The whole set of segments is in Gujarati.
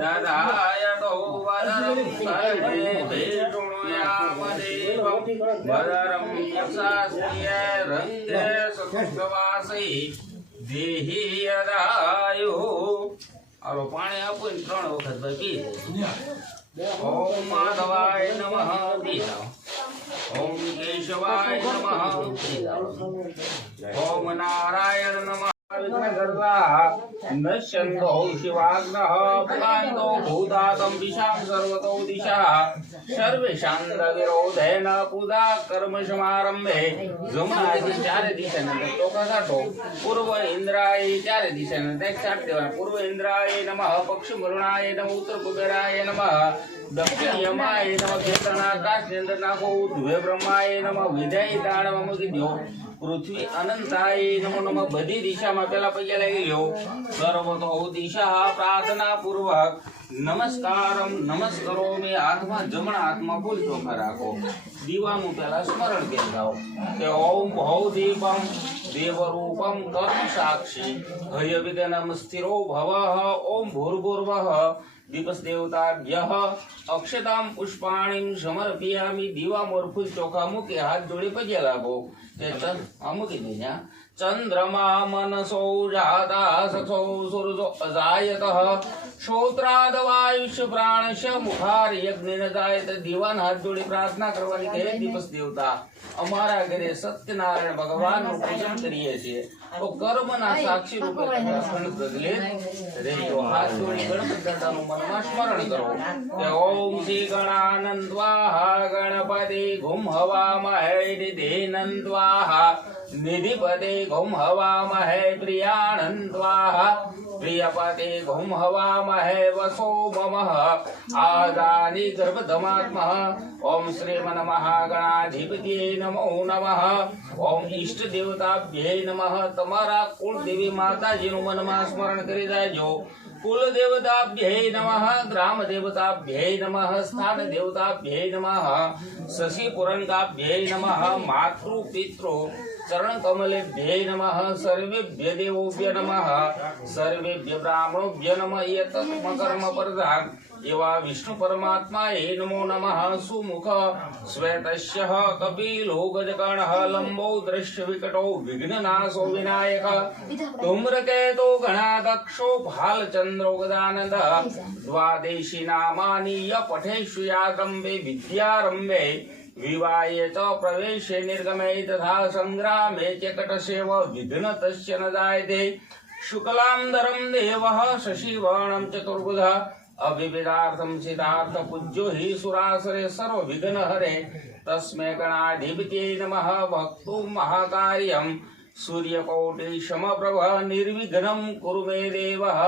दादायतो वदनं सर्वे देशुणुयामदेवं वदरं यक्षास्त्रिये रङ्गे सतुष्टवासै देहि यदायुः आलो पाणी आपो ने 3 वखत पी ओम माधवाय नमः पी ओम केशवाय नमः पी ओम नारायण नमः नश्यन्तो शिवाग्नः पुनान्दो भूतातं दिशां सर्वतो दिशा सर्वेषां विरोधेन पूजा कर्म समारंभे जमनादि 4 दिशांना टोका काढो पूर्व इंद्राय 4 दिशांना दक्षिण देवा पूर्व इंद्राय नमः पश्चिम वरुणाय नमः उत्तर कुबेराय नमः दक्षिण यमाय नमः केतनाकाश चंद्रनाको द्वे ब्रह्माय नमः विजय दानम कीधो पृथ्वी अनंताय नमो नमः बधी दिशा में पहला पगे लगी लो सर्वतो दिशा प्रार्थना पूर्वक नमस्कारम नमस्कारो में आत्मा जमण आत्मा फूल चोखा राखो दीवा नु पहला स्मरण कर जाओ के ओम भौदीपम देवरूपम कर्म साक्षी हय विघ्नम स्थिरो भवः ओम भूर्भुवः दीपस देवताभ्यः अक्षतां पुष्पाणिं समर्पयामि दीवा मोर फूल चोखा मुके हाथ जोड़ी पगे लागो अमुकी देना चंद्रमा मनसो जाता ससो सूर्यो अजायतः श्रोत्राद वायुष्य प्राणश मुखार यज्ञ न जायत दीवान हाथ जोड़ी प्रार्थना करवानी के दीपस देवता अमारा घरे सत्यनारायण भगवान નું પૂજન કરીએ છીએ તો કર્મના સાક્ષી રૂપે અર્પણ પ્રગલે રેજો હાથ જોડી ગણપતિ દાદાનું મનમાં સ્મરણ કરો કે ઓમ શ્રી ગણાનંદ્વાહા ગણપતિ ઘુમ હવામહે નિધિનંદ્વાહા निधिपते घुम हवामहे प्रियानंद्वाहा प्रियपते घुम हवामहे वसो ममः आदानि गर्भधमात्मः ओम श्रीमन महागणाधिपतिये नमो नमः ओम इष्ट देवताभ्ये नमः तमारा कुल देवी माताजी नु मनमा स्मरण करी जाजो कुल देवताभ्ये नमः ग्राम देवताभ्ये नमः स्थान देवताभ्ये नमः शशि पुरंगाभ्ये नमः मातृ पितृ चरण कमलेभ्ये नमः सर्वेभ्य देवोभ्य नमः सर्वेभ्य ब्राह्मणोभ्य नमः एतत् कर्म प्रधान एवा विष्णु परमात्माये नमो नमः सुमुख श्वेतस्यः कपिलो गजकर्णः लंबो दृश्य विकटो विघ्ननाशो विनायक धूम्रकेतो गणाध्यक्षो भालचंद्रो गदानंद द्वादशी नामानि य पठेषु यारम्भे विद्यारम्भे विवाहे च प्रवेशे निर्गमे तथा संग्रामे च कटसेव विघ्न तस्य न जायते शुक्लांबरं देवः शशिवर्णं चतुर्भुजः अविविधार्थं सिद्धार्थ पूज्यो हि सुरासुरे सर्व विघ्न हरे तस्मै गणाधिपतये नमः भक्तो महाकार्यं सूर्यकोटि समप्रभ निर्विघ्नं कुरु मे देवः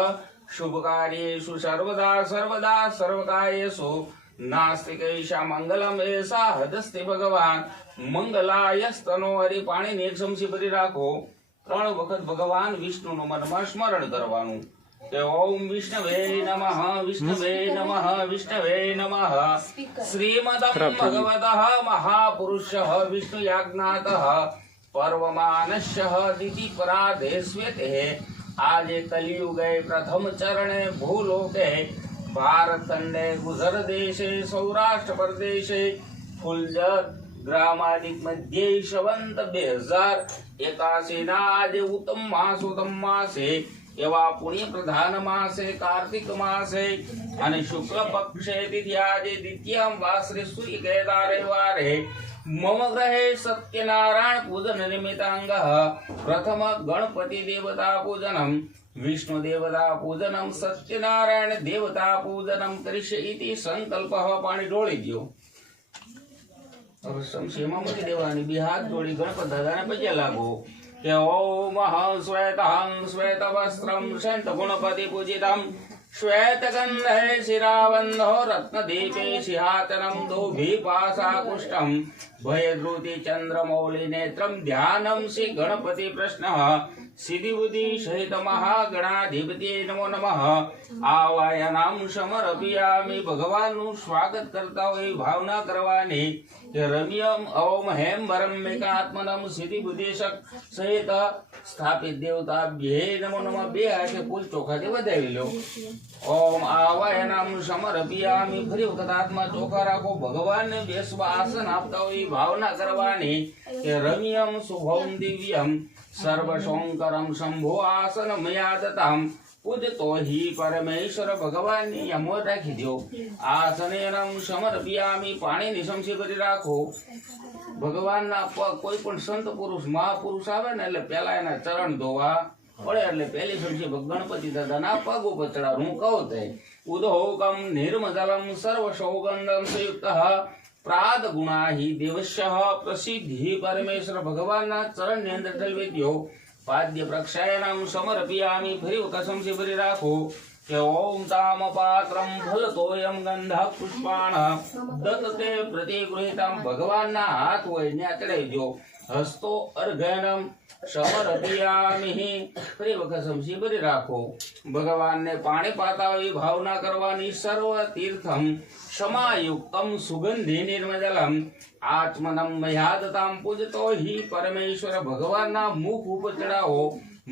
शुभकार्येषु सर्वदा सर्वदा सर्वकार्येषु नास्तिकेशा मंगलम ऐसा हदस्ते भगवान मंगलायस्तनो हरि पाणी ने एक समसी भरी राखो 3 वखत भगवान विष्णु नु मनमा स्मरण करवानु के ओम विष्णवे नमः विष्णवे नमः विष्णवे नमः श्रीमदं भगवतः महापुरुषः विष्णु याज्ञातः पर्वमानस्यः दिति पराधेस्वेते आज कलियुगे प्रथम चरणे भूलोके भारत खंडे गुजर देशे सौराष्ट्र प्रदेशे फुलजर ग्रामादिक मध्ये शवंत 2081 ना आज उत्तम मासे एवा पुण्य प्रधान मासे कार्तिक मासे आणि शुक्ल पक्षे तिथि आज द्वितीयम वासरे सूर्य केदा रविवारे मम ग्रहे सत्यनारायण पूजन निमित्तांगः प्रथम गणपति देवता पूजनम विष्णु देवता पूजनम सत्यनारायण देवता पूजनम करिष्ये इति संकल्पः पाणी डोळी दियो अब संशयमा मुकी देवानी बी हाथ जोड़ी गणपति दादाने पगे लागो के ओम श्वेतं श्वेतवस्त्रं शन्तगुणपति पूजितं श्वेतगन्धे शिरावन्धो रत्नदीपे सिंहासनं दोभिपाशाकुष्ठं भयद्रुति चन्द्रमौलि नेत्रं ध्यानं श्री गणपति प्रश्नः सिद्धिबुद्धि सहित महागणाधिपतिये नमो नमः आवाहनां समर्पयामि भगवानનું સ્વાગત કરતા હોય ભાવના કરવાની रम्यम ओम हेम वरम एकात्मनम सिद्धि बुद्धिशक सहित સ્થાપિત દેવતાભ્યે નમો નમઃ બે હાથે ફૂલ ચોખાથી વધાવી લો ઓમ આવાયનામ સમર્પયામિ ફરી વખત હાથમાં ચોખા રાખો ભગવાનને બેસવા આસન આપતા હોય ભાવના કરવાની કે રમ્યમ શુભમ દિવ્યમ સર્વશંકરમ શંભો આસન મયા દતામ પૂજતો હિ પરમેશ્વર ભગવાનની યમો રાખી દો આસનેનમ સમર્પયામિ પાણીની સમસી કરી રાખો ભગવાનના પગ કોઈ પણ સંત પુરુષ મહાપુરુષ આવે ને એટલે પેલા એના ચરણ ધોવા પડે એટલે પેલી સમજી ગણપતિ દાદાના પગ ઉપર ચડાવ હું કહું તે ઉદોકમ નિર્મજલમ સર્વ સૌગંધમ સંયુક્ત પ્રાદ ગુણાહિ દેવસ્ય પ્રસિદ્ધિ પરમેશ્વર ભગવાનના ચરણની અંદર ઠલવી દો પાદ્ય પ્રક્ષાયણમ સમર્પયામિ ફરી વખત સમસી ભરી રાખો કે ઓમ તામ પાત્રમ ફલતોયમ ગંધઃ પુષ્પાણ દત્તે પ્રતિગૃહિતમ ભગવાનના હાથ હોય ત્યાં ચડાવજો હસ્તો અર્ઘનમ સમર્પયામિ ફરી વખત સમસી ભરી રાખો ભગવાનને પાણી પાતા હોય ભાવના કરવાની સર્વ તીર્થમ સમાયુક્તમ સુગંધિ નિર્મજલમ આત્મનમ મયાદતામ પૂજતો હિ પરમેશ્વર ભગવાનના મુખ ઉપર ચડાવો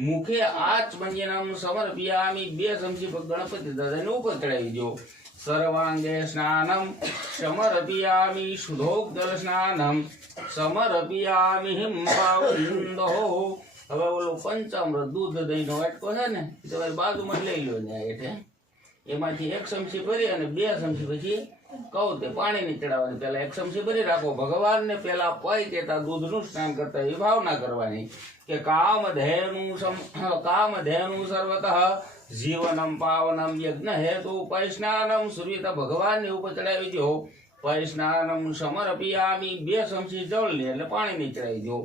મુખે આચમન્યનમ સમર્પયામિ બે ચમચી ગણપતિ દાદાને ઉપર ચડાવી દો સર્વાંગે સ્નાનમ સમર્પયામિ શુદ્ધોક્તલ સ્નાનમ સમર્પયામિ હિંપાવંદો હવે ઓલો પંચામૃત દૂધ દહીંનો વાટકો છે ને તમારી બાજુમાં લઈ લો ને હેઠે એમાંથી એક ચમચી ભરી અને બે ચમચી પછી કહું તે પાણીની ચડાવવાની પેલા એક ચમચી ભરી રાખો ભગવાનને પેલા પૈ કેતા દૂધનું સ્નાન કરતા એ ભાવના કરવાની કે કામધેનુ સર્વતઃ જીવનમ પાવનમ યજ્ઞ હેતુ પૈસ્નાનમ સુરવિત ભગવાનની ઉપર ચડાવી દો પૈસ્નાનમ સમર્પયામિ બે ચમચી જળ લે એટલે પાણીની ચડાવી દો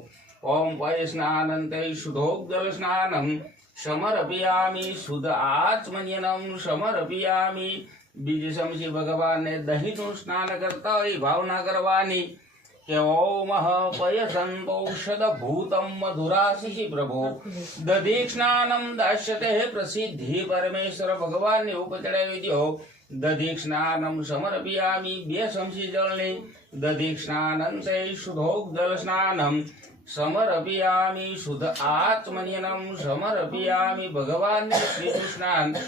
ઓમ પૈસ્નાનંતે શુદ્ધોક્તલ સ્નાનમ સમર્પયામિ શુદ્ધ આચમન્યનમ સમર્પયામિ બીજી ચમચી ભગવાનને દહીંનું સ્નાન કરતા હોય ભાવના કરવાની કે ઓમ પયસંતૌષધ ભૂતમ મધુરાશિ પ્રભો દધી સ્નાનમ દાસ્યતે પ્રસિદ્ધિ પરમેશ્વર ભગવાનને ઉપર ચડાવી દો દધી સ્નાનમ સમર્પયામિ બે ચમચી જળને દધી સ્નાનંતે શુદ્ધોક્તલ સ્નાનમ સમર્પયામિ શુદ્ધ આત્મન્યનમ સમર્પયામિ ભગવાનને શ્રીનું સ્નાન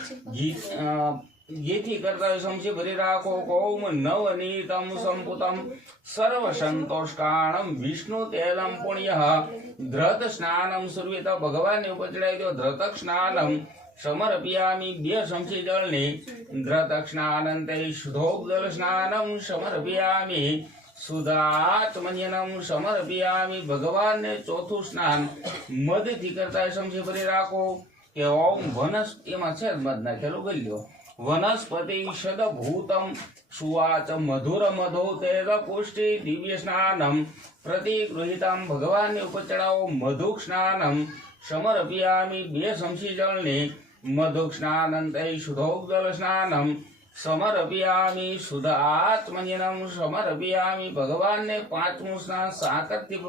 ઘીથી કરતા સમસી ભરી રાખો કૌમ નવનીતમ સંપુતમ સર્વ સંતોષકાણમ વિષ્ણુ તેલમ પુણ્ય ધ્રત સ્નાનમ સુરવિત ભગવાનને ઉપર ચડાવી દો ધ્રતક સ્નાનમ સમર્પયામિ બે ચમચી જળને ધ્રતક સ્નાનંતે શુદ્ધોક્તલ સ્નાનમ સમર્પયામિ સુધાત્મન્યનમ સમર્પયામિ ભગવાનને ચોથું સ્નાન મધથી કરતા સમસી ભરી રાખો કે ઓમ વનસ એમાં છે મધ નાખેલું કરી લો વનસ્પતિ સદભૂતમ સુવાચ મધુર મધો તેજ પુષ્ટિ દિવ્ય સ્નાનમ પ્રતિગૃહિતમ ભગવાનને ઉપર ચડાવો મધુક સ્નાનમ સમર્પયામિ બે ચમચી જળને મધુક સ્નાનંતે શુદ્ધોક્તલ સ્નાનમ સમર્પયામિ શુદ્ધ આત્મન્યનમ સમર્પયામિ ભગવાનને પાંચમું સ્નાન સાકરથી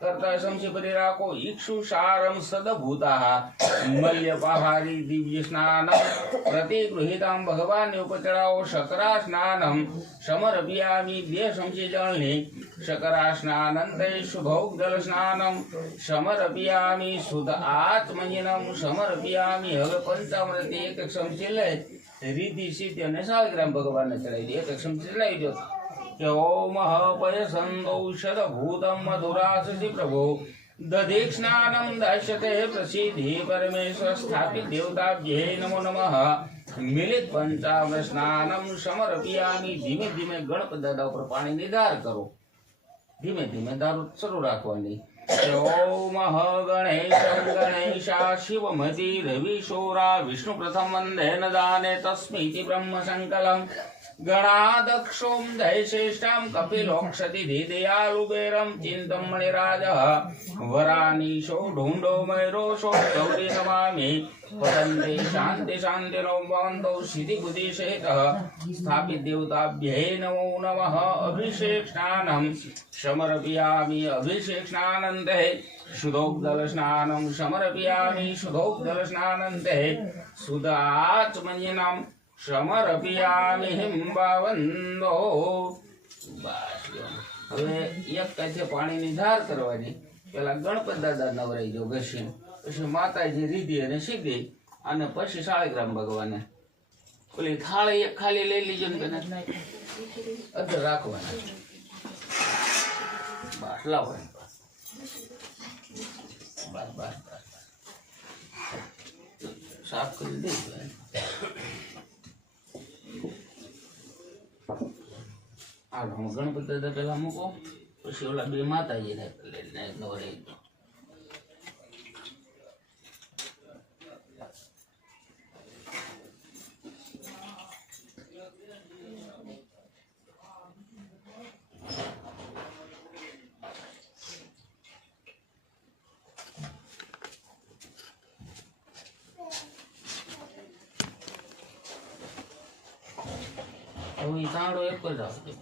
કરતા સમસી ભરી રાખો ઈક્ષુ સારમ સદભૂતા મલ્યપાહારી દિવ્ય સ્નાનમ પ્રતિગૃહિતમ ભગવાનને ઉપર ચડાવો શકરા સ્નાનમ સમર્પયામિ બે ચમચી જળને શકરા સ્નાનંતે શુભોક્તલ સ્નાનમ સમર્પયામિ શુદ્ધ આત્મન્યનમ સમર્પયામિ હવે પંચામૃતની એક ચમચી લઈ રીતિ સિદ્ધિ અને શાલિગ્રામ ભગવાનને ચડાવી દે એક ચમચી ચડાવી દો કે ઓમ પયસંતૌષધ ભૂતમ મધુરાશિ પ્રભો દધી સ્નાનમ દાસ્યતે પ્રસિદ્ધિ પરમેશ્વર સ્થાપિત દેવતાભ્યે નમો નમઃ મિલિત પંચામૃત સ્નાનમ સમર્પયામિ ધીમે ધીમે ગણપતિ દાદા ઉપર પાણીની ધાર કરો ધીમે ધીમે ધાર શરૂ રાખવાની ઓમ ગણેશમ ગણેશા શિવમતી રવિશોરા વિષ્ણુ પ્રથમ વંદેન દાને તસ્મીતિ બ્રહ્મ સંકલમ ગણાદક્ષોમ દયશ્રેષ્ઠમ કપિલોક્ષતિ દયાલુબેરમ ચિંતમ મણિરાજ વરાનીશો ઢૂંઢો મયરોષો ગૌરી નમામિ પતંતે શાંતિ શાંતિનો ભવન્તો સિદ્ધિ બુદ્ધિ સહિત સ્થાપિત દેવતાભ્યે નમો નમઃ અભિષેક સ્નાનમ સમર્પયામિ અભિષેક સ્નાનંતે શુદ્ધોક્તલ સ્નાનમ સમર્પયામિ શુદ્ધોક્તલ સ્નાનંતે શુદ્ધાચમન્યનમ સમર્પયામિ હિંબાવંદો હવે એક કાંઠે પાણીની ધાર કરવાની, પેલા ગણપત દાદા નવરાઈ જો ઘસીને, પછી માતાજી રીધી અને સીધી, અને પછી શાળીગ્રામ ભગવાને પેલી થાળી એક ખાલી લઈ લીજો ને બેન, અધર રાખવાના, બસ લાવવાની, બસ બસ બસ સાફ કરી દે. હાલો હું ગણપતિ દાદા પેલા મૂકો, પછી ઓલા બે માતાજીને લઈને નવરાઈ દો. હવે તાંડો એક જ આવશે.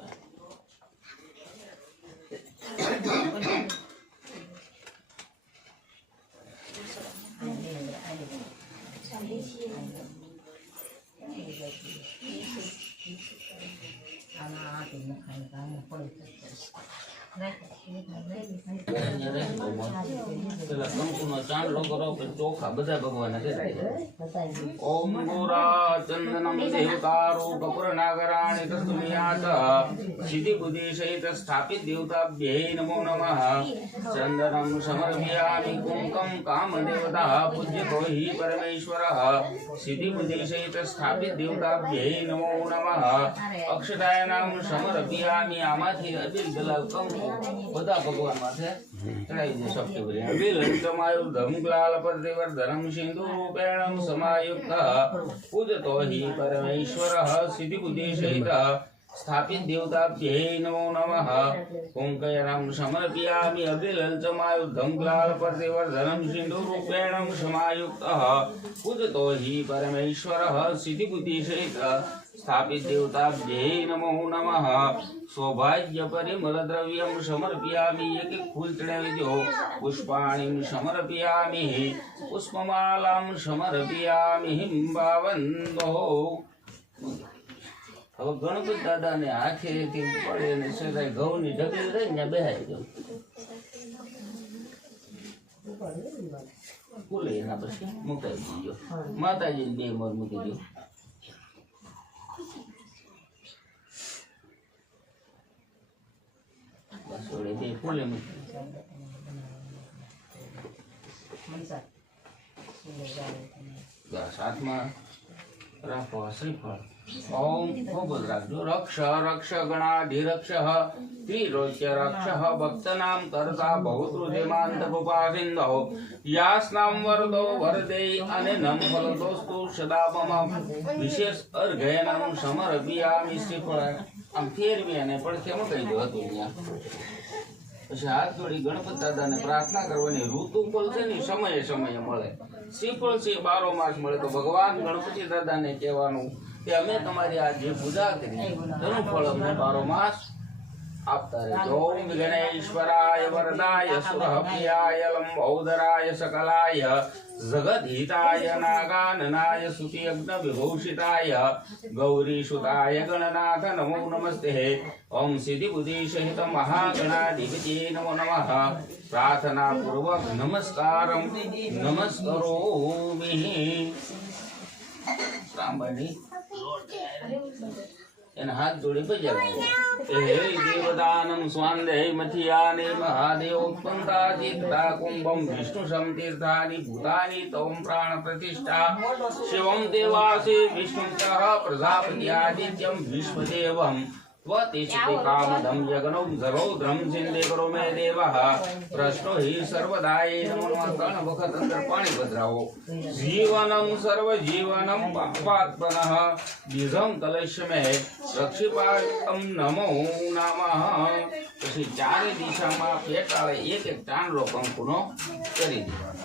ચાંદલો કરો ચોખા બધા ભગવાન. ઓમ ગોરા ચંદનમ દેવતારો કપુર નાગરાણી તસ્તુમિયાત સિદ્ધિ બુદ્ધિ સહિત સ્થાપિત દેવતાભ્યે નમો નમઃ. ચંદનમ સમર્પયામિ કુંકમ કામ દેવતા પૂજ્ય हि परमेश्वरः सिद्धि बुद्धि सहित स्थापित देवताभ्ये नमो नमः. अक्षतायनाम समर्पयामि. आमाथी अबील गुलाब कंकु બધા ભગવાન માથે ચડાવી દે. સબકે બોલે અબીલ સમાયુક્તમ ગ્લાલ પરદેવર્ધનમ સિંધુ રૂપેણમ સમાયુક્ત પૂજતો हि परमेश्वरः सिद्धि बुद्धि सहित स्थापित देवताभ्ये नमो नमः. कुंकयनम समर्पयामि. अभिललचमायुद्धं ग्लाल परदेवर्धनम सिंधु रूपेणम समायुक्त पूजतो हि परमेश्वरः सिद्धि बुद्धि सहित स्थापित देवताभ्ये नमो नमः. सौभाग्य परिमल द्रव्यम समर्पयामि. एक फूल चढ़ावी दो. पुष्पाणिं समर्पयामि. पुष्पमालां समर्पयामि. हिंबावंदो. હવે ગણપતિ દાદા ને આખેથી પડે ને સદાય ઘઉંની ઢગલી રહીને બેહાઈ ગયો ફૂલે એના પછી મુકાઈ દીજો. માતાજી બે મોર મૂકી દો. બસ ઓળે બે ફૂલે મૂકી બસ હાથમાં રાખો શ્રીફળ. ओम खूब राखो. रक्ष रक्ष गणाधिरक्ष त्रिरोच्य रक्ष भक्तनाम कर्ता बहुरुधिमांत कृपासिंधो यास्नाम वरदो वरदे अनेनम फलदोस्तु सदा मम विशेष अर्घ्यनाम समर्पयामि. श्रीफळ આમ ફેરવી અને પડખેમાં કહી દો હતું ત્યાં. પછી હાથ જોડી ગણપતિ દાદાને પ્રાર્થના કરવાની. ઋતુ ફળ છે ને સમયે સમયે મળે. શ્રીફળ છે 12 માસ મળે. તો ભગવાન ગણપતિ દાદાને કહેવાનું કે અમે તમારી આ જે પૂજા કરી તેનું ફળ અમને 12 માસ આપતા રહેજો. ઓમ વિઘ્નેશ્વરાય વરદાય સુરપ્રિયાય લંબોદરાય સકલાય જગદહિતાય નાગાનનાય સુતિયજ્ઞ વિભૂષિતાય ગૌરી સુતાય ગણનાથ નમો નમસ્તે. ઓમ સિદ્ધિ બુદ્ધિ સહિત મહાગણાધિપતિ નમો નમઃ. પ્રાર્થના પૂર્વક નમસ્કારમ નમસ્કરોમિ. સાંભળી એના હાથ જોડી બજાવ્યા. હે દેવદાનમ સ્વાંદે મથિયાને મહાદેવ ઉત્પન્તા ચિત્તા કુંભમ વિષ્ણુ સમતીર્થાની ભૂતાની તમ પ્રાણ પ્રતિષ્ઠા શિવમ દેવાસે વિષ્ણુચ પ્રજાપત્યાદિત્યમ વિશ્વદેવમ त्वतिष्ठति कामदं यज्ञं जरोद्रं सिंधे करो मे देवः. प्रश्नो हि सर्वदाये नमो नमः. 3 वखत अंदर पाणी पधरावो. जीवनं सर्वजीवनं पापात्मनः बीजं कलशमे रक्षिपाकं नमो नमः. પછી ચારે દિશામાં પેટાળે એક એક ચાંદલો કંકુનો કરી દેવાનો.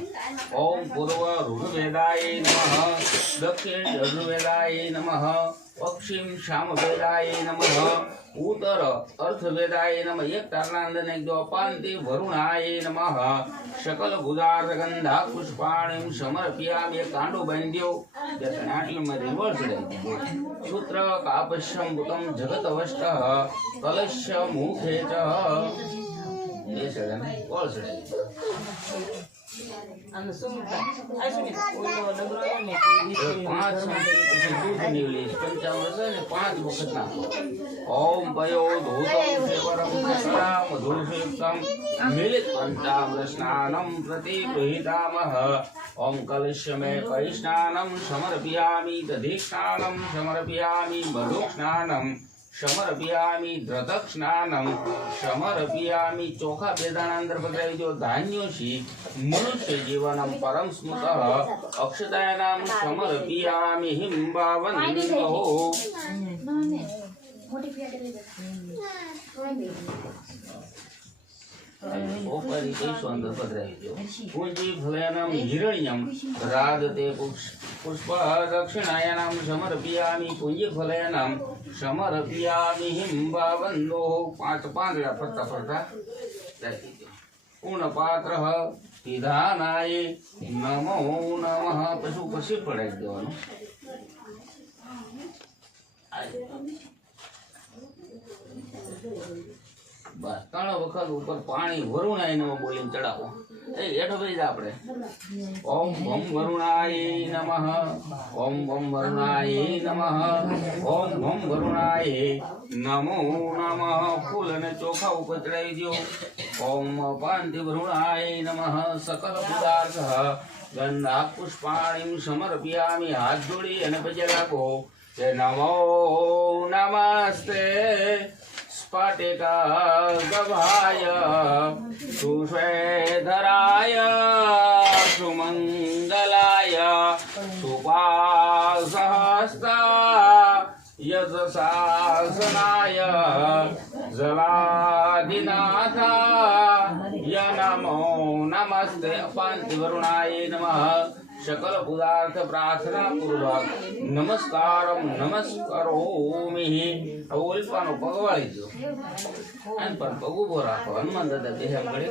ઓમ પૂર્વ ઋગ્વેદાય નમઃ. દક્ષિણ યજુર્વેદાય નમઃ. पक्षिम सामवेदाय नमः उत्तर अर्थवेदाय नमः एक तारनांदन एक दो अपांति वरुणाय नमः सकल गुदार्थ गंधा पुष्पाणिं समर्पयामि एक कांडो बंध्यो जतने आटले में रिवर्स दे सूत्र कापश्यम बुतम जगत अवष्टः कलश्य मुखे च ये सगन वर्स दे ओम पयो धूतम सेवरम सकराम धूषयुक्तम मिलित पंचामृत स्नानं प्रति गृहीतामः ओम कलश में परिस्नानं समर्पयामि दधिस्नानं समर्पयामि मधुस्नानं समर्पयामि धृतस्नानं समर्पयामि चोखा बेदानांतर पकड़ाई जो धान्योशी मनुष्य जीवनं परम स्मृतः अक्षतायानां समर्पयामि हिंबावन्दो ओपरि कैश्वंद पकड़ाई जो पूंजी फलयानां हिरण्यं राधते पुष्प दक्षिणायानां समर्पयामि पूंजी फलयानां समर्पयामि हिंबावन्दो पांच पांचड़ा फरता फरता पूर्ण पात्र पिधानाय नमो नमः पशु पशी पड़ाई देवानो बस त्रण वखत ऊपर पानी वरुणाय नमः बोलीने चढ़ावो ए हेठो बेही जा आपणे ओम भम वरुणाय नमः ओम भम वरुणाय नमः ओम भम वरुणाय नमो नमः फूल ने चोखा ऊपर चढ़ाई दियो ओम पांति वरुणाय नमः सकल पदार्थः गंधा पुष्पाणिं समर्पयामि हाथ जोड़ी अने पजे लागो के नमो नमस्ते स्फटिका गभाय सुश्वेधराय सुमंगलाय सुपासहस्ता यजशासनाय जलाधिनाथाय नमो नमस्ते अपांति वरुणाय नमः सकल पदार्थ प्रार्थना पूर्वक नमस्कारम नमस्कारोमि ओलपानो पगवाળી દો આન પર પગ ઉભો રાખો હનુમાન દાદા દેહ આગળ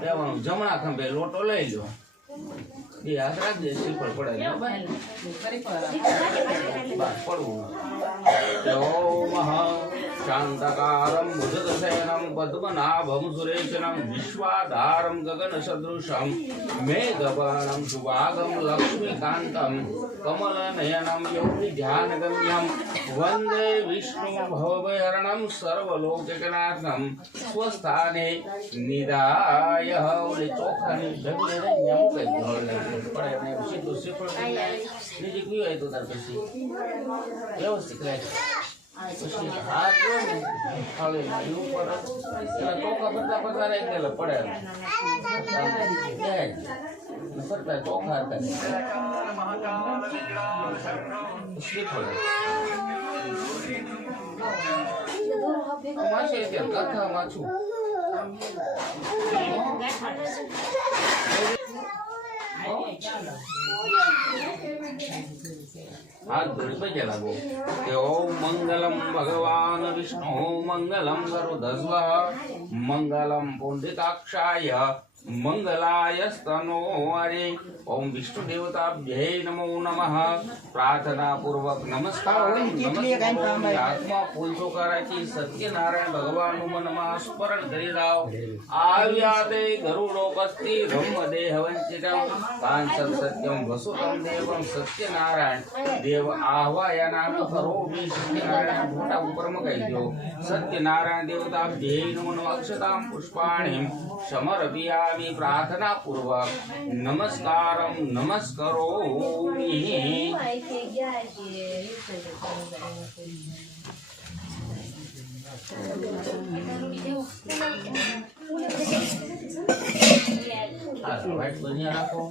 બેવાનું જમણા ખંભે લોટો લઈ લો એ હાથ રાખજે શ્રીફળ પડે ને બસ પડવું ઓમ शांतकारं भुजगशयनं पद्मनाभं सुरेशनं विश्वाधारं गगनसदृशं मेघवर्णं सुभागं लक्ष्मीकान्तं कमलनयनं योगिध्यानगम्यं वन्दे विष्णुं भवभयहरणं सर्वलोकैकनाथं स्वस्थाने निधाय ओले चोखानी ढगले रंगम के ढोले पड़े ने सीधो सिफળ નીચે ગયો હોય તો તાર પછી વ્યવસ્થિત રહે પછી હાથ જો ને હવે ઉપર એના ચોખા બધા બધા રહી ગયેલા પડે ફરતા ચોખા હતા શ્રીફળ માછે કથામાં છું हाथ जोड़ी पे लगो ओम मंगलम भगवान विष्णु मंगलम गरुडध्वज मंगलम पुंडरीकाक्षाय मंगलाय स्तनो हरे ओम विष्णु देवताभ्ये नमो नमः प्रार्थना पूर्वक नमस्कार आत्मा पूजो करायची सत्यनारायण भगवान मनमा स्मरण करी राव आव्याते गरुडोपस्ति ब्रह्मदेह वंचितम कांचन सत्यम वसुतम देवम सत्यनारायण देव आह्वायानाम करोमि सत्यनारायण मोटा ऊपर मगाई दो सत्यनारायण देवताभ्ये नमो नमः अक्षतां पुष्पाणिं समर्पयामि प्रार्थना पूर्वक नमस्कारम नमस्कारोमि वाइट बनिया રાખો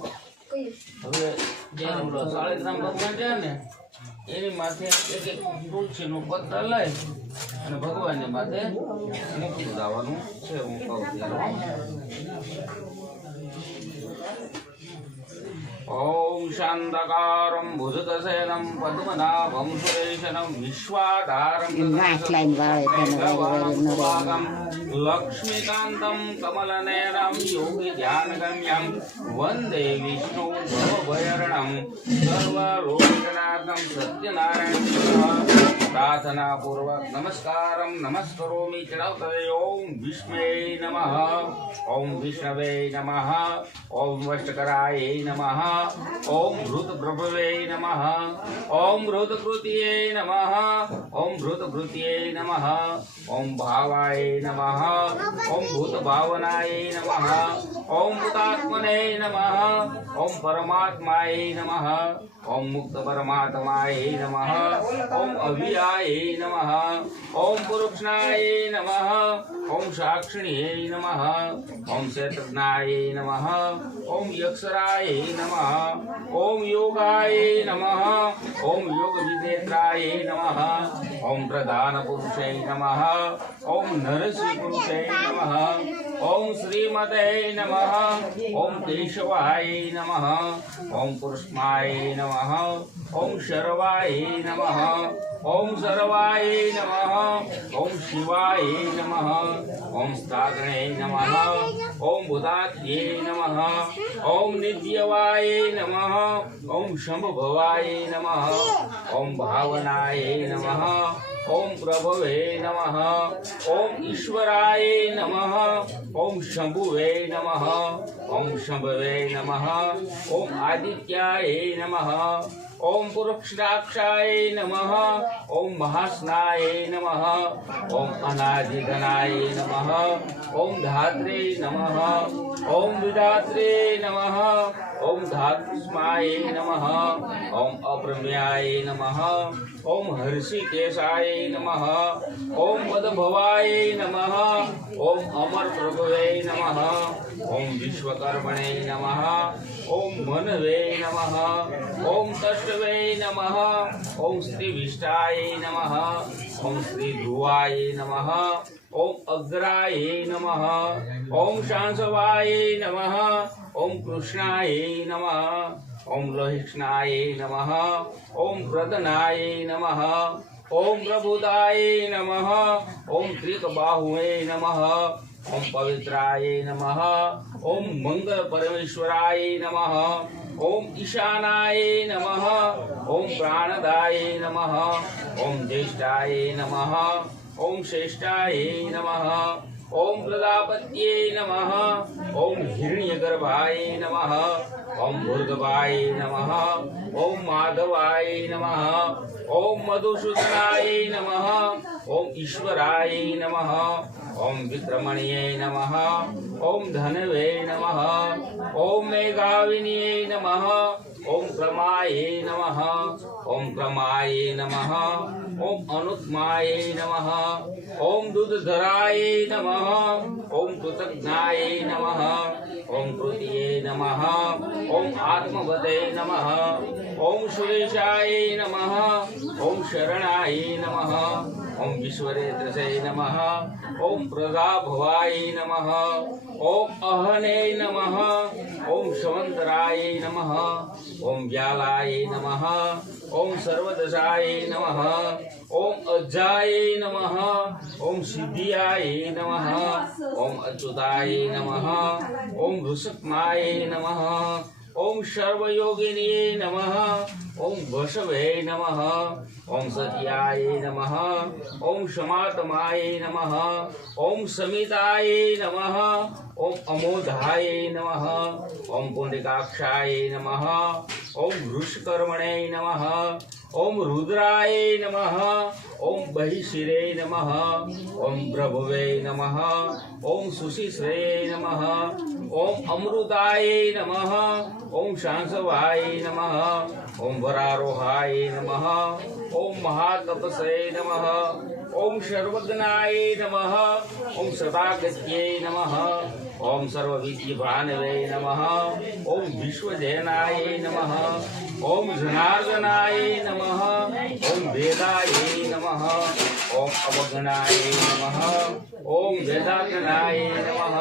હવે જે ઓલો 40 ગ્રામ ભગવાન છે ને એની માથે એક એક તુલસીનું પત્ર લઈ અને ભગવાનની માથે મૂકી દેવાનું છે હું કહું ॐ शान्तकारं भुजगशयनं पद्मनाभं सुरेशनं विश्वाधारं लक्ष्मीकान्तं कमलनयनं योगिध्यानगम्यं वन्दे विष्णु भवभयहरणं सर्वलोकनाथं सत्यनारायणं प्रार्थना पूर्वक नमस्कारं नमस्करोमि चढ़ावते ओम विष्णवे नमः ओम विष्णवे नमः ओम वष्टकराय नमः ओम भृतप्रभवे नमः ओम भृतकृत्ये नमः ओम भृतकृत्ये नमः ओम भावाय नमः ओम भूतभावनाय नमः ओम भूतात्मने नमः ओम परमात्माय नमः ओम मुक्त परमात्माय नमः ओम अव्ययाय नमः ओम पुरुषाय नमः ओम साक्षिण्ये नमः ओम क्षेत्रज्ञाय नमः ओम यक्षराय नमः ओम योगाय नमः ओम योग विनेत्राय नमः ओम प्रधान पुरुषे नमः ओम नरसिंह पुरुषे नमः ओम श्रीमते नमः ओम केशवाय नमः ओम पुरुषमाय नमः ओम शर्वाय नमः ओम सर्वाय नमः ओम शिवाय नमः ओम स्थागणे नमः ओम बुधात्ये नमः ओम नित्यवाय नमः ओम शंभवाय नमः ओम भावनाय नमः ओम प्रभवे नमः ओम ईश्वराय नमः ओम शंभुवे नमः ओम शंभवे नमः ओम आदित्याय नमः ओम पुरुषाक्षाय नमः ओम महास्नाय नमः ओम अनादिगणाय नमः ओम धात्रे नमः ओम विधात्रे नमः ओम धातुस्माय नमः ओम अप्रम्याय नमः ओम हर्षिकेशाय नमः ओम पदभवाय नमः ओम अमर प्रभवे नमः ओम विश्वकर्मणे नमः ओम मनवे नमः ओम तष्टवे नमः ओम श्रीविष्टाय नमः ओम श्री ध्रुवाय नमः ओम अग्राय नमः ओम शांसवाय नमः ओम कृष्णाय नमः ओम लोहिष्णाय नमः ओम प्रदनाय नमः ओम प्रबुदाय नमः ओम त्रिकबाहुवे नमः ओम पवित्राय नमः ओम मंगल परमेश्वराय नमः ओम ईशानाय नमः ओम प्राणदाय नमः ओम ज्येष्ठाय नमः ओम श्रेष्ठाय नमः ओम प्रजापत्ये नमः ओम हिरण्यगर्भाय नमः ओम भूर्गवाय नमः ओम माधवाय नमः ओम मधुसूदनाय नमः ओम ईश्वराय नमः ओम विक्रमण्ये नमः ओम धनवे नमः ओम मेघाविन्ये नमः ओम प्रमाय नमः ओम प्रमाय नमः ओम अनुत्माय नमः ओम दूधधराय नमः ओम कृतज्ञाय नमः ओम कृतिये नमः ओम आत्मवते नमः ओम सुरेशाय नमः ओम शरणाय नमः ओम विश्वरेत्रसे नमः ओम प्रजाभवाय नमः ओम अहने नमः ओम शवन्तराय नमः ओम व्यालाय नमः ओम सर्वदशाय नमः ओम अज्जाय नमः ओम सिद्धियाय नमः ओम अच्युताय नमः ओम ऋषक्माय नमः ओम सर्वयोगिने नमः ओम वशवे नमः ओम सत्याय नमः ओम समातमाय नमः ओम समिताय नमः ओम अमोधाय नमः ओम पुंडिकाक्षाय नमः ओम वृषकर्मणे नमः ओम रुद्राय नमः ओम बहिशिरे नमः ओम प्रभवे नमः ओम सुशिश्रे नमः ओम अमृताय नमः ओम शांसवाय नमः ओम वरारोहाय नमः ओम महातपसे नमः ओम सर्वज्ञाय नमः ओम सदागत्ये नमः ओम सर्वविद्यभानवे नमः ओम विश्वजयनाय नमः ओम जनार्दनाय नमः ओम वेदाय नमः ओम अवगणाय नमः ओम वेदागणाय नमः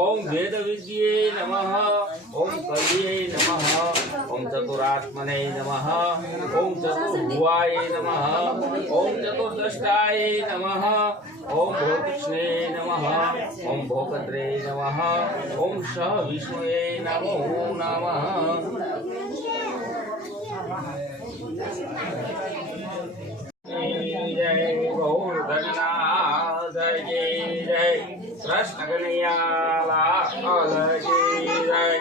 ओम वेदविद्ये नमः ओम कल्ये नमः ओम चतुरात्मने नमः ओम चतुर्भुवाय नमः ओम चतुर्दष्टाय नमः ओम भोकृष्णे नमः ओम भोकद्रे नमः ओम सह विष्णुये नमो नमः। जय गौरनाथ जय कृष्ण कन्हैया लाल की जय।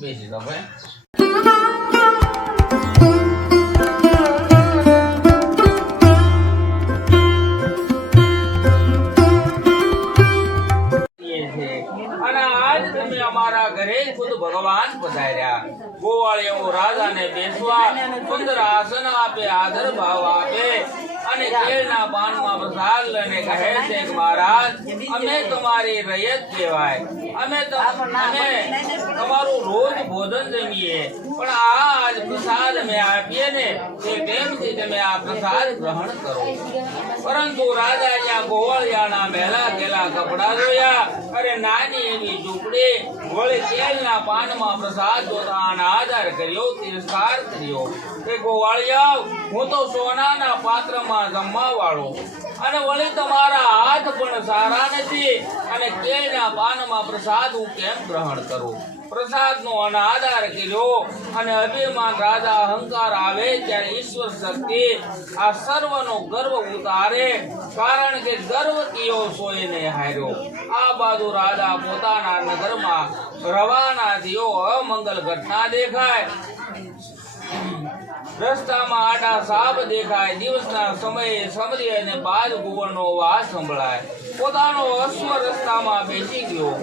બેસી જાઓ ભાઈ। અને આજ તમે અમારા ઘરે ખુદ ભગવાન પધાર્યા। ગોવાળિયો રાજાને બેસવા સુંદર આસન આપે, આદર ભાવ આપે અને કેળના પાનમાં પ્રસાદ લઈને કહે છે કે મહારાજ અમે તમારી રૈયત કહેવાય, અમે તમારું રોજ ભોજન જમીએ, પણ આજ પ્રસાદ અમે આપીએ ને તે પ્રેમથી તમે આ પ્રસાદ ગ્રહણ કરો। પરંતુ રાજા અહીંયા ગોવાળિયાના મહેલા ગેલા કપડા જોયા, અરે નાની એવી ઝૂંપડી, વળી તેલના પાનમાં પ્રસાદ જોતા આદર કર્યો, તિરસ્કાર કર્યો કે ગોવાળિયા હું તો સોનાના પાત્રમાં જમવા વાળો, અને વળી તમારા હાથ પણ સારા નથી, અને કેળના પાનમાં પ્રસાદ હું કેમ ગ્રહણ કરું? પ્રસાદનો અનાદર કર્યો અને અભિમાન રાજા અહંકાર આવે ત્યારે ઈશ્વર શક્તિ આ સર્વનો ગર્વ ઉતારે, કારણ કે ગર્વ કયો સોયને હાર્યો। આ બાજુ રાજા પોતાના નગરમાં રવાના થયો, અમંગલ ઘટના દેખાય, રસ્તામાં આડા સાપ દેખાય, દિવસના સમયે સમરી અને બાજ ગુવરનો વાસ સંભળાય। પોતાનો અશ્વ રસ્તામાં બેસી ગયો।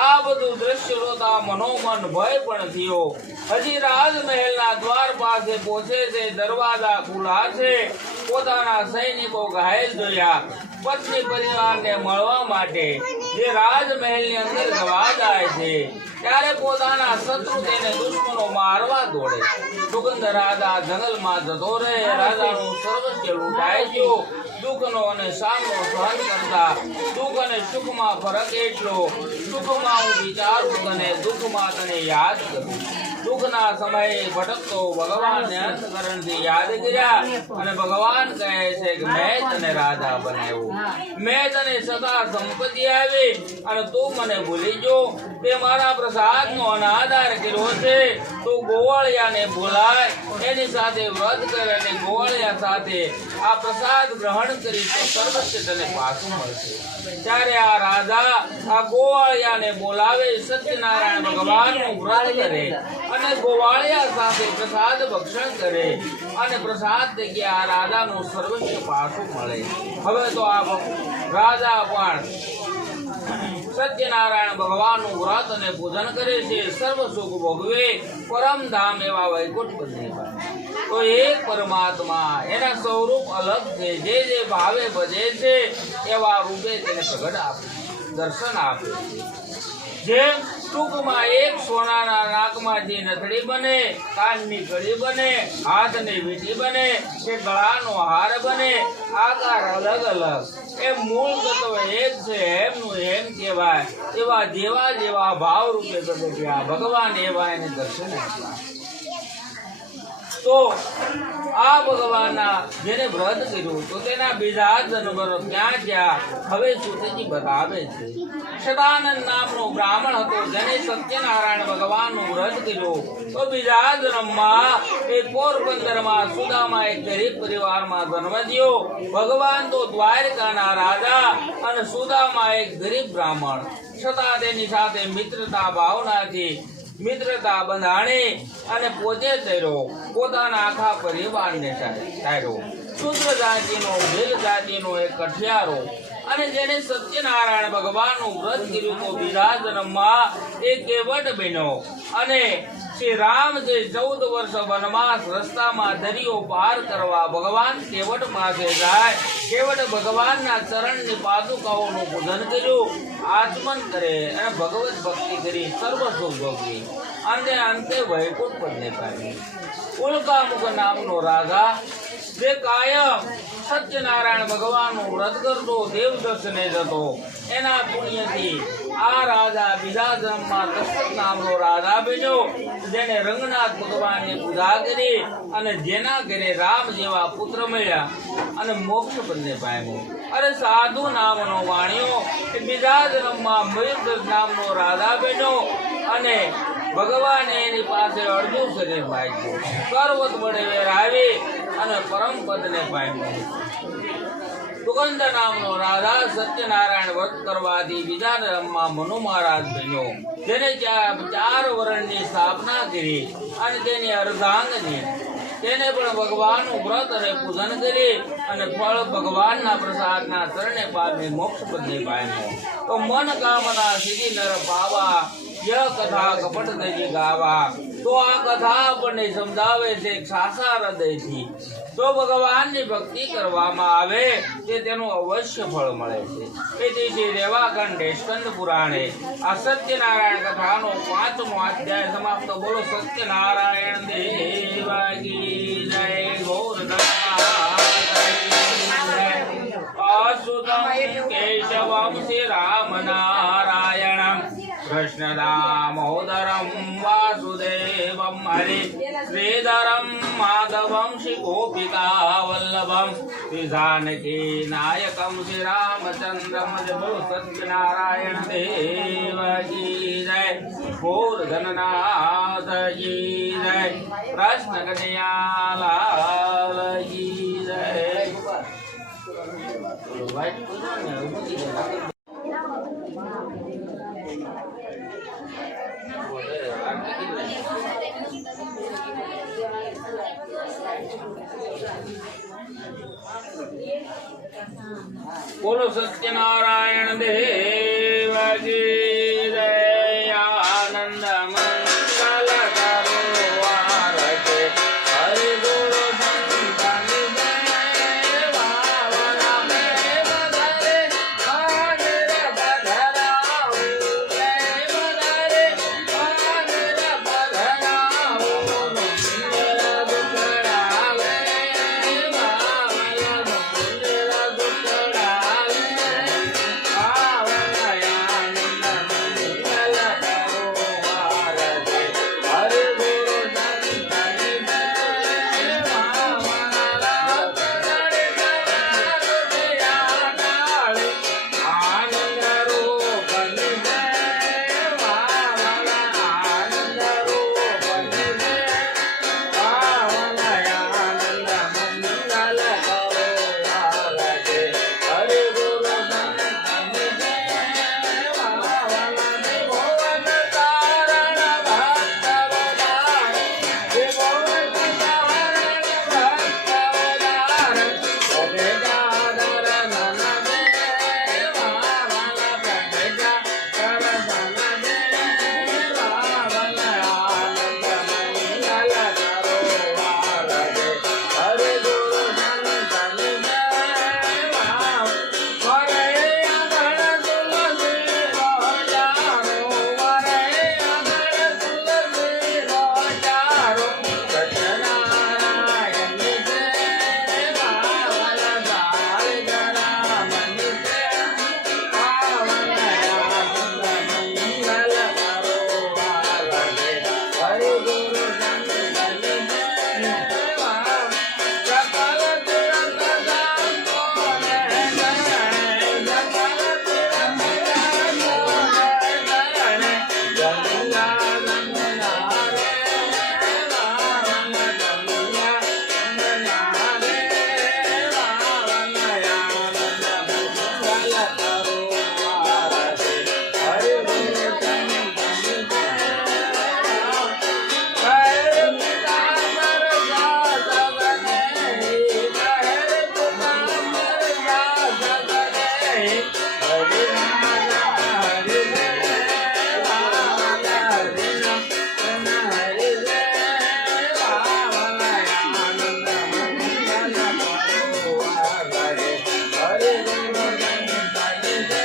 આ બધું દ્રશ્ય જોતા મનોમન ભય પણ થયો। હજી રાજમહેલના દ્વાર પાસે પહોંચે છે, દરવાજા ખુલ્લા છે। પોતાના સૈનિકો ઘાયલ જોયા। પત્ની પરિવારને મળવા માટે જે રાજમહેલની અંદર જવા જાય છે, ત્યારે પોતાના શત્રુ તેને દુશ્મનો મારવા દોડે। સુગંધ રાજા જંગલમાં જતો રહે। રાજાનું સર્વસ્વ લૂંટાઈ ગયું। દુઃખનો અને સામનો સહન કરતા દુઃખ અને સુખમાં ફરક એટલો, સુખમાં હું વિચારું અને દુઃખમાં તને યાદ કરું। દુઃખના સમયે ભટકતો ભગવાનને અંતકરણથી યાદ કર્યા અને ભગવાન કહે છે કે મેં તને રાજા બનાવ્યો, મેં તને સદા સંપત્તિ આવી અને તું મને ભૂલી ગયો। તે મારા પ્રસાદનો અનાદર કર્યો છે। તું ગોવાળિયાને બોલાય, એની સાથે વ્રત કર અને ગોવાળિયા સાથે આ પ્રસાદ ગ્રહણ કરી તો સર્વસ્વ તને પાછું મળશે। ત્યારે આ રાજા આ ગોવાળિયાને બોલાવે, સત્યનારાયણ ભગવાનનું વ્રત કરે અને ગોવાળિયા સાથે પ્રસાદ ભક્ષણ કરે અને પ્રસાદ થકી આ રાજાનું સર્વસ્વ પાછું મળે। હવે તો આ રાજા પણ સત્યનારાયણ ભગવાનનું વ્રત અને પૂજન કરે છે। સર્વ સુખ ભોગવે, પરમ ધામ એવા વૈકુંઠ બને। તો એક પરમાત્મા એના સ્વરૂપ અલગ છે। જે જે ભાવે ભજે છે એવા રૂપે તેને પ્રગટ આપે, દર્શન આપે છે। જેમ ટૂંકમાં એક સોનાના નાકમાંથી નથડી બને, કાનની કડી બને, હાથની વીંટી બને કે ગળાનો હાર બને, આકાર અલગ અલગ, એ મૂળ તત્વ એક છે, એમનું એમ કહેવાય। એવા જેવા જેવા ભાવ રૂપે પ્રગટ્યા ભગવાન એવા એને દર્શન આપ્યા। તો આ ભગવાનના જેને વ્રત કર્યું તો તેના બીજા જન્મો ક્યાં ક્યાં હવે સુતેજી બતાવે છે। સદાનંદ નામનો બ્રાહ્મણ હતો, જેને સત્યનારાયણ ભગવાનનું વ્રત કર્યું તો બીજા જન્મમાં એ પોરબંદરમાં સુદામાં એક ગરીબ પરિવારમાં જન્મ થયો। ભગવાન તો દ્વારકાના રાજા અને સુદામાં એક ગરીબ બ્રાહ્મણ, છતાં તેની સાથે મિત્રતા ભાવનાથી મિત્રતા બંધાણી અને પોતે તર્યો, પોતાના આખા પરિવારને તાર્યો। શુદ્ર જાતિનો ભીલ જાતિનો એક કઠિયારો અને જેને સત્યનારાયણ ભગવાનનું વ્રત કર્યું તો બીજા જન્મમાં એ કેવટ બન્યો અને શ્રી રામ જે 14 વર્ષ વનવાસ રસ્તામાં દરિયો પાર કરવા ભગવાન કેવટ પાસે જાય, કેવટ ભગવાનના ચરણની પાદુકાઓનું પૂજન કર્યું, આચમન કરે અને ભગવત ભક્તિ કરી સર્વ સુખ ભોગવી અને અંતે વૈકુંઠ પદને પામ્યો। ઉલ્કામુખ નામનો રાજા જે કાયમ સત્યનારાયણ ભગવાનનું વ્રત કરતો, દેવ દર્શને જતો, એના પુણ્યથી આ રાજા બીજા જન્મમાં દશરથ નામનો રાજા બન્યો, જેને રંગનાથ ભગવાનની પૂજા કરી અને જેના ઘરે રામ જેવા પુત્ર મળ્યા અને મોક્ષ પદને પામ્યો। અરે સાધુ નામનો વાણિયો એ બીજા જન્મમાં મયુરધ્વજ નામનો રાજા બન્યો અને ભગવાને એની પાસે અડધું શરીર માગ્યું, પર્વત વડે વેરાવી અને પરમ પદને પામ્યો। સુગંધ નામનો રાજા સત્યનારાયણ વ્રત કરવાથી બીજા જન્મમાં મનુ મહારાજ બન્યો, જેને 4 વર્ષની સ્થાપના કરી અને તેની અર્ધાંગની તેને પણ ભગવાનનું વ્રત અને પૂજન કરી અને ફળ ભગવાનના પ્રસાદના ચરણે પામી મોક્ષ પદને પામ્યો। તો મન કામના સિદ્ધિ નર પાવા, યહ કથા કપટ દેજી ગાવા। તો આ કથા આપણને સમજાવે છે સાસા હૃદયથી જો ભગવાનની ભક્તિ કરવામાં આવે તે તેનું અવશ્ય ફળ મળે છે। એથી શ્રી રેવાખંડ સ્કંદ પુરાણે આ સત્યનારાયણ કથાનો 5મો અધ્યાય સમાપ્ત। બોલો સત્યનારાયણ દેવાકી જય। ગોરધન કેશવમ શ્રી રામ નારાયણમ કૃષ્ણ દામોદરમ વાસુદેવમ હરે શ્રીધરમ માધવમ શ્રી ગોપિકા વલ્લભમ શ્રી જાનકી નાયકમ શ્રી રામચંદ્રમ। બોલો સત્યનારાયણ દેવકી જય। ગોરધનનાથ કી જય। કૃષ્ણ કનૈયાલાલ કી જય। બોલો સત્યનારાયણ દેવ કી જય. આનંદ મંગલ કરો આરતે હરિ ગુરુ સંતની જય. વાવના મે વધારે હાજર પધરાવું રે વધારે હાજર પધરાવું મંગલ દુખડાવે વાવના મંગલ દુખડાવે આનંદ મંગલ કરો આરતે હરિ ગુરુ સંતની જય. વાવના રતડે ડાળે આનંદ રૂપની જય. વાવના આનંદ રૂપની જય. વાવના આનંદ મંગલ કરો આરતે હરિ ગુરુ સંતની જય. વાવના ત્રિભુવન તારણ ભક્ત વધારે ત્રિભુવન તારણ ભક્ત વધારે પ્રભેદાદર મન દે. વાવના પ્રભેદાદર મન દે. વાવના આનંદ મંગલ કરો આરતે હરિ ગુરુ સંતની જય. વરે આંગણ તુલસી રોજારો વરે આંગણ તુલસી રોજારો સત્યનારાયણની જય. વાવના દાળ ગરામની જય. વાવના આનંદ મંગલ કરો આરતે હરિ ગુરુ સંતની જય. સકલ તીર્થ સંતોને શરણે સકલ તીર્થ સંતોને શરણે ગંગા ગંગા રે. વાવના ગંગા ગંગા રે. વાવના આનંદ મંગલ કરો આરતે હરિ ગુરુ સંતની જય. હરે પિતાંબર જાત બને હરે પિતાંબર જાત બને હરિ નામ હરિ જય. વાવના હરિ નામ હરિ જય. વાવના આનંદ મંગલ કરો આરતે હરિ ગુરુ સંતની જય.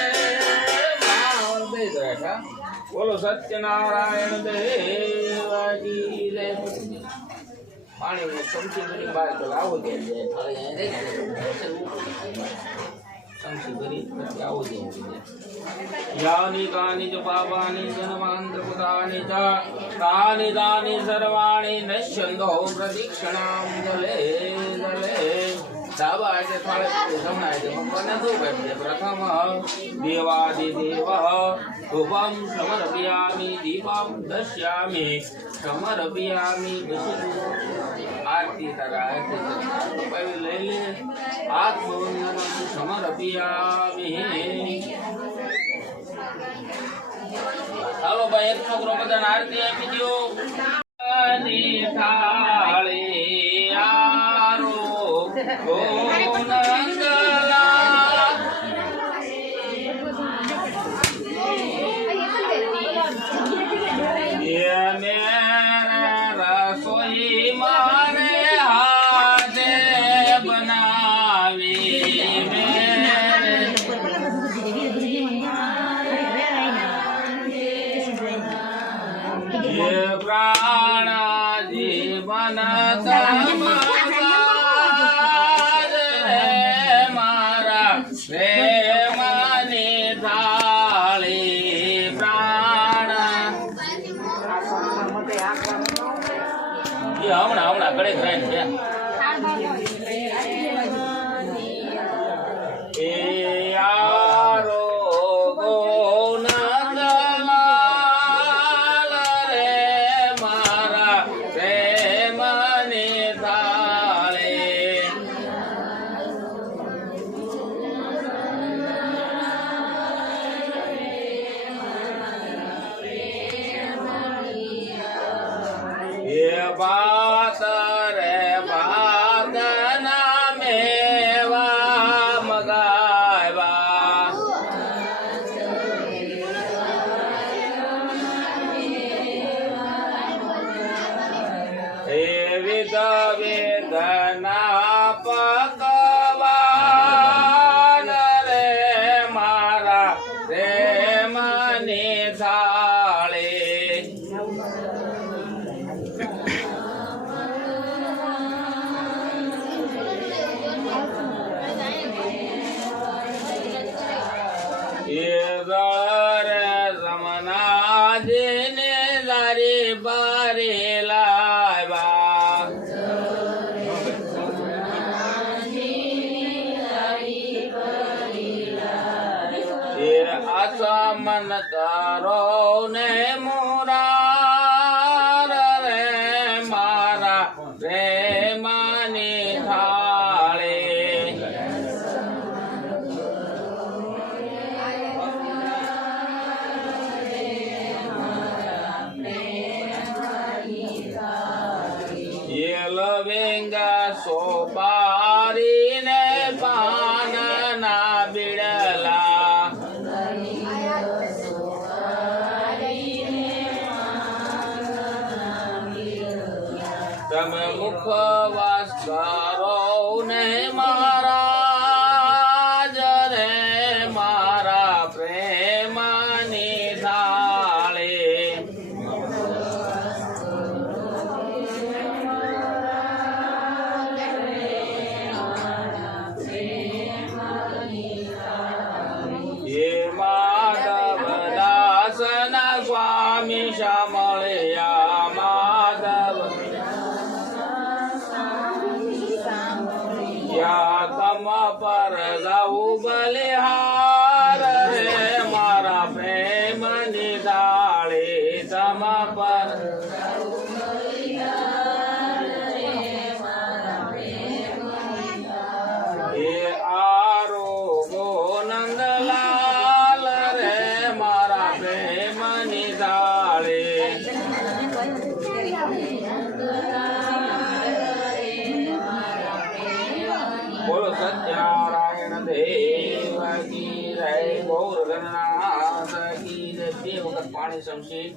બોલો સત્યનારાયણ દેવ કી જય. પાણી ચમચી ભરી બહાર તો આવો દે ચમચી ભરી પછી આવો દે. યાની કાની ચ પાપાની જન્માંતરકૃતાની ચ તાની તાની સર્વાણી નશ્યંતો પ્રદિક્ષણામ જલે જલે. ડાબા હાથે થાળે જમણા હાથે ભગવાનને શું કહે? પ્રથમ દેવાદિદેવ ધૂપમ સમર્પયામિ દીપમ દશ્યામિ સમર્પયામિ. આરતી તારા હાથે લઈ લે હાથ સમર્પયામિ. હાલો ભાઈ એક છોકરો બધાને આરતી આપી દો. થાળી આરો ગોનંદલા ये मेरे रसोई माने हाथे बनावी मेरे ये प्राण जीवन मारा प्रेमनी थाली प्राण હમણાં ઘડે ખાઈને છે એ યારો ગોનંદલાલ રે મારા પ્રેમની થાળે એ બાત રે બાત નામે વેદના પકવાન રે મારા પ્રેમની થાળી રમનાજીને દારી બારી લાવ્યા એ આચમન કરો ને મુરાર રે મારા પ્રેમની થાળી લવિંગા સોપારીને પાનના બીડલા તમે મુખવાસ કરો ને મહારાજ રે મારા પ્રેમની થાળી માધવદાસના સ્વામી શામળિયા માધવ યા તમ પર જાઉં બલિહાર રે મારા પ્રેમની દાળી તમ પર એ આરોગો નંદલાલ રે મારા પ્રેમની દાળી બોલો સત્યનારાયણ દેવ કી જય ગૌર ગણનાથ કી જય બે વખત પાણી સમસી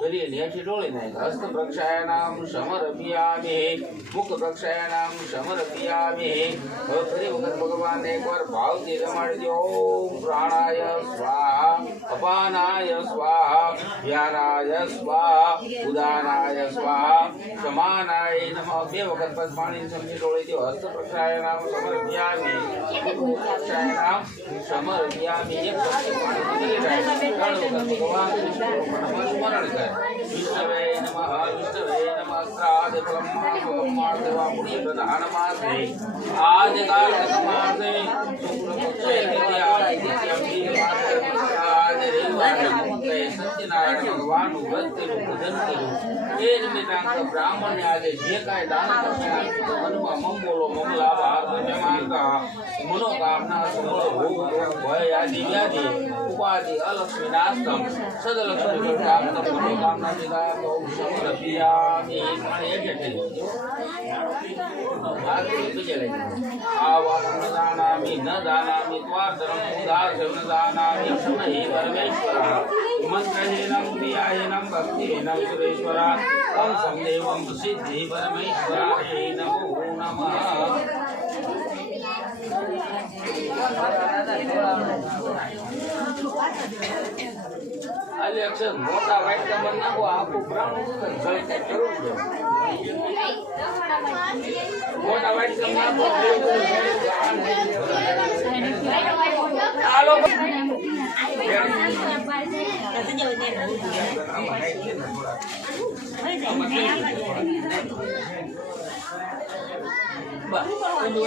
ફરી નેઠી ઢોળી નાખ હસ્ત પ્રક્ષાયનામ સમર્પયામિ મુખ પ્રક્ષાયનામ સમર્પયામિ હવે ફરી વખત ભગવાન એકવાર ભાવથી રમાડી દો ઓમ પ્રાણાય સ્વાહા અપાનાય સ્વાહા ધ્યાનાય સ્વાહા ઉદાનાય સ્વાહા સમાનાય નમઃ બે વખત બસ પાણી સમજી ઢોળી દો હસ્ત પ્રક્ષાયનામ સમર્પયામિ મુખ પ્રક્ષાયનામ સમર્પયામિ એક વખત પાણી નીકળી જાય ત્રણ વખત ભગવાન વિષ્ણુનું સ્મરણ કરે વિષ્ણવે નમઃ શ્રાદ્ધ બ્રહ્માર્દેવા પુણ્ય પ્રધાનમાસે આજકાલ માસે શુક્લ પક્ષે સત્યનારાયણ ભગવાનનું વ્રત કર્યું પૂજન કર્યું એ નિમિત્તાંક બ્રાહ્મણને આજે જે કાંઈ દાન દક્ષિણા મનમાં મંગોલો મંગલાભ આત્મજમાનકા મનોકામના સમૂળ ભોગ ભય આદિ વ્યાધિ ઉપાધિ અલક્ષ્મી નાસ્તમ સદલક્ષ્મી પ્રાપ્ત મનોકામના દિગા તો સમરપિયામિ પાણી એટલે થઈ આવાહન જાનામિ ન જાનામિ ત્વાર્ધરમ ઉદાસન જાનામિ સમહે પરમેશ્વરઃ મંત્રહીનમ ક્રિયાહીનમ ભક્તિહીનમ સુરેશ્વરઃ તમ સંદેવમ સિદ્ધિ પરમેશ્વરાય નમો નમઃ અલે અક્ષર મોટા વાટકામાં નાખો આખું પ્રાણું જળતે કરવું છે મોટા વાટકામાં નાખો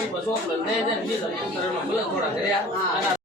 બસ થોડા